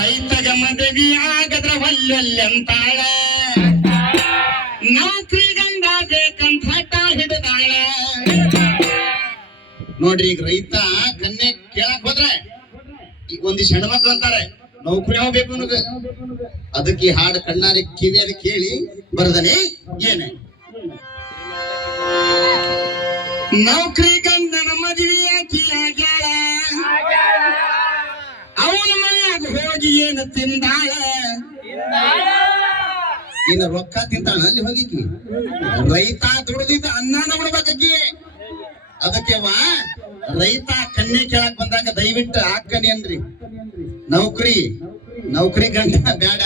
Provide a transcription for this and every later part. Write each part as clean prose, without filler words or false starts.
ರೈತಗ ಮದುವೆ ಆಗದ್ರ ಒಲ್ಲೊಲ್ಲಂತಾಳ ನೌಕರಿ ಗಂಡ ಬೇಕಂತ ಹಠ ಹಿಡಿದಾಳ. ನೋಡ್ರಿ ಈಗ ರೈತ ಕನ್ಯೆ ಕೇಳಕ್ ಹೋದ್ರೆ ಈಗ ಒಂದಿಷ್ಟು ಹೆಣ್ಮಕ್ಳು ಅಂತಾರೆ ನೌಕರಿ ಯಾವ ಬೇಕು ನನಗ. ಅದಕ್ಕೆ ಈ ಹಾಡು ಕಣ್ಣಾರಿ ಕಿವಿಯಾರಿ ಕೇಳಿ ಬರ್ದನೆ ಏನೇ ನೌಕರಿ ಗಂಡನ ಮದುವೆ ಆಕಿ ಆಗ್ಯಾಳ ಅವನ ಮನೆಯಾಗ ಹೋಗಿ ಏನು ತಿಂದಾಳ ಇನ್ನು ರೊಕ್ಕ ತಿಂತಾಳ ಅಲ್ಲಿ ಹೋಗಿಕಿ ರೈತ ದುಡಿದಿದ್ದ ಅನ್ನನ ಬಿಡ್ಬೇಕಿ. ಅದಕ್ಕೆ ರೈತ ಕನ್ಯೆ ಕೇಳಕ್ ಬಂದಾಗ ದಯವಿಟ್ಟು ಹಾಕನಿ ಅನ್ರಿ ನೌಕರಿ ಗಂಡ ಬೇಡ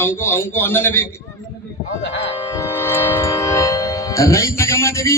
ಅವಂಗೂ ಅನ್ನನ ಬೇಕು. ರೈತಗ ಮದುವೆ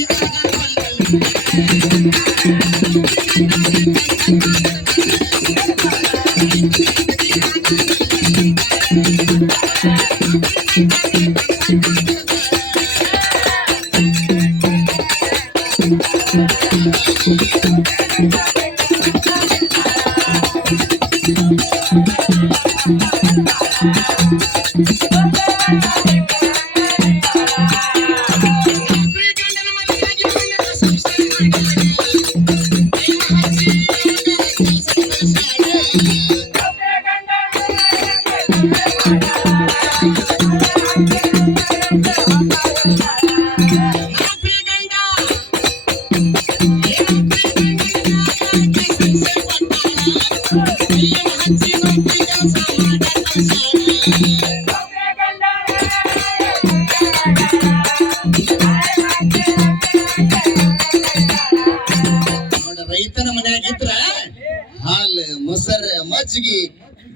ರೈತನ ಮನೆಯಾಗಿದ್ರ ಹಾಲು ಮೊಸರು ಮಜ್ಜಿಗೆ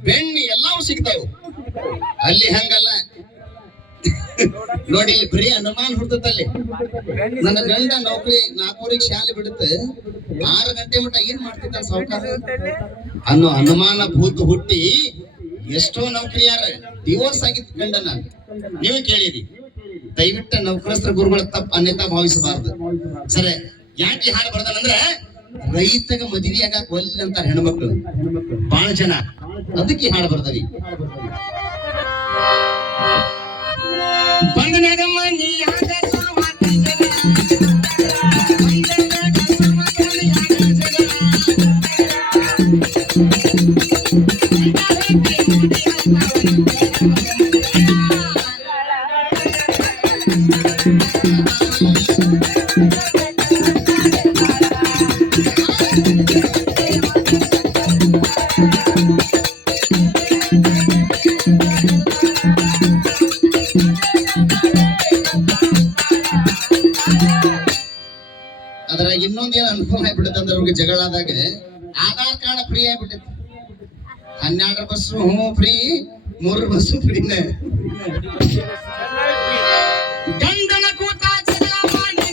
ಬೆಣ್ಣೆ ಎಲ್ಲವೂ ಸಿಗ್ತಾವ. ಅಲ್ಲಿ ಹಂಗಲ್ಲ ನೋಡಿ ಬರೀ ಅನುಮಾನ ಹುಡ್ತಲ್ಲಿ. ನನ್ನ ಗಂಡ ನೌಕರಿ 4 ಶಾಲೆ ಬಿಡುತ್ತೆ 6 ಗಂಟೆ ಮಟ್ಟ ಏನ್ ಮಾಡ್ತಿದ್ದ ಸಾವುಕಾರ ಅನ್ನೋ ಅನುಮಾನ ಭೂತ ಹುಟ್ಟಿ ಎಷ್ಟೋ ನೌಕರಿಯಾರ ಡಿವೋರ್ಸ್ ಆಗಿತ್ತು ಗಂಡ. ನಾನು ನೀವು ಕೇಳಿರಿ ದಯವಿಟ್ಟು ನೌಕರಸ್ತ್ರ ಗುರುಗಳ ತಪ್ಪು ಅನ್ಯತಾ ಭಾವಿಸಬಾರ್ದು. ಸರಿ ಯಾಕೆ ಹಾಡು ಬರ್ದಾನಂದ್ರೆ ರೈತಗ ಮದುವೆ ಆಗಕ್ ಒಲ್ಲೆ ಅಂತಾರ ಹೆಣ್ಮಕ್ಳು ಬಾಳ ಜನ. ಅದಕ್ಕೆ ಹಾಡು ಬರ್ದವಿ. ಬಂದನಾಗ ಮನಿಯಾಗ ಅದ್ರಾಗ ಇನ್ನೊಂದೇನು ಅನುಕೂಲ ಆಗ್ಬಿಡುತ್ತೆ ಅಂದ್ರೆ ಅವ್ರಿಗೆ ಜಗಳ ಆದಾಗ ಆಧಾರ್ ಕಾರ್ಡ್ ಫ್ರೀ ಆಗ್ಬಿಟ್ಟೈತಿ. 12 ಬಸ್ಸು ಫ್ರೀ 3 ಬಸ್ಸು ಫ್ರೀನೇ. ಗಂಡನ ಕೂಟ ಜಗಳ ಮಾಡಿ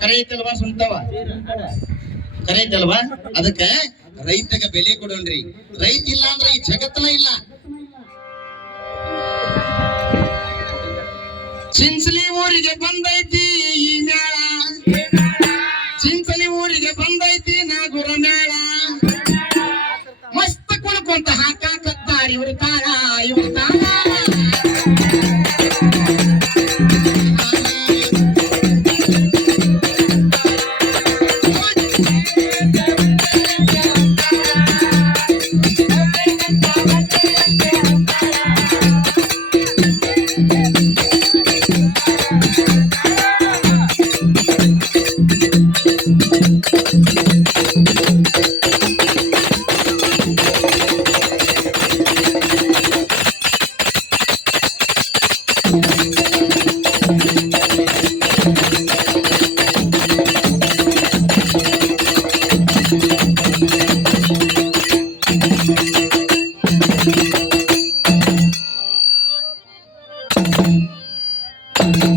ಕರೆಯೈತಲ್ವಾ ಸುಂಟವ ಕರೆಯೈತಲ್ವಾ. ಅದಕ್ಕೆ ರೈತಗೆ ಬೆಲೆ ಕೊಡೋಣ್ರಿ. ರೈತ ಇಲ್ಲ ಅಂದ್ರೆ ಈ ಜಗತ್ತನ ಇಲ್ಲ. ಚಿಂಚಲಿ ಊರಿಗೆ ಬಂದೈತಿ ಈ ಮೇಳ, ಚಿಂಚಲಿ ಊರಿಗೆ ಬಂದೈತಿ ನಾಗುರ ಮೇಳ. ಮಸ್ತ್ ಕುಣ್ಕೊಂತ ಹಾಕಾಕತ್ತಾರ ಇವ್ರ ತಾಳ ಇವ್ರ ತಾಳ. ಠಠಠಠ